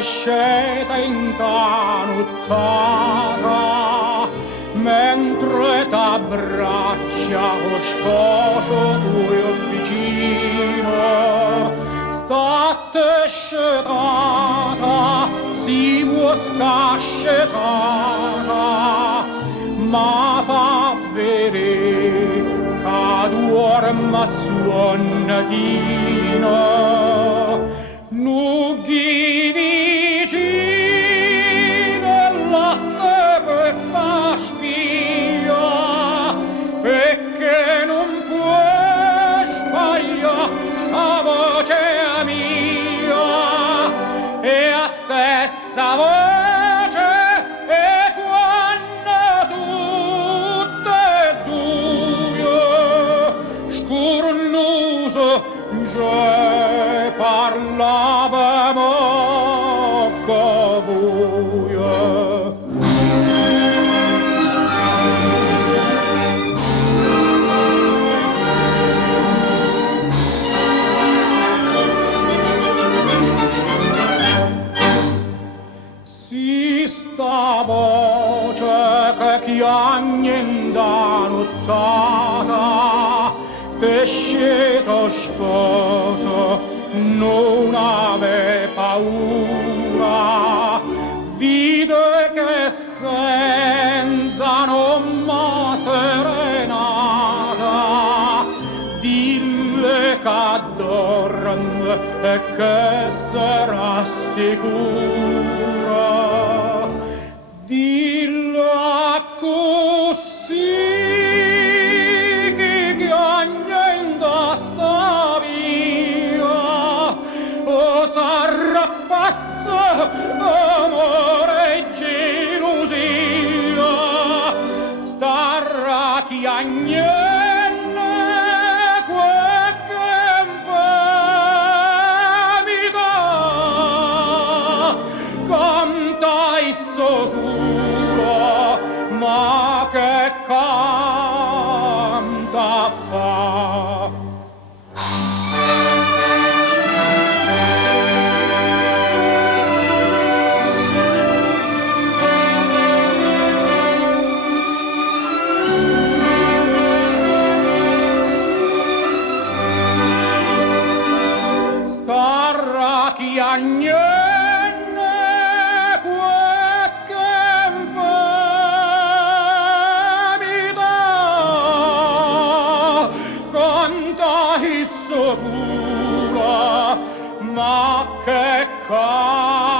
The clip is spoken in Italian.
sceta in canuttata, mentre t'abbraccia o sposo tuo vicino. State scetata, si può sta scetata, ma fa vedere che dorma suonnatino. Nughi vicino alla steppe fa spia, e che non può sbagliare sta voce mia, e a stessa voce e quando tutte e due scurnuso già parlavamo con buio. Si sta voce che chiagna in da nottata, te sceto sposo non ave paura, vide che senza non m'ha serenata, dille che dorme e che sarà sicura. Dilla così che chiagna in da sta via, o s'arrappazza amore e gelosia, starà chiagnenne quel che infamita, canta il sosura, ma che canta fa. Starà chiagnenne quel che infamita, canta il sosura, ma che canta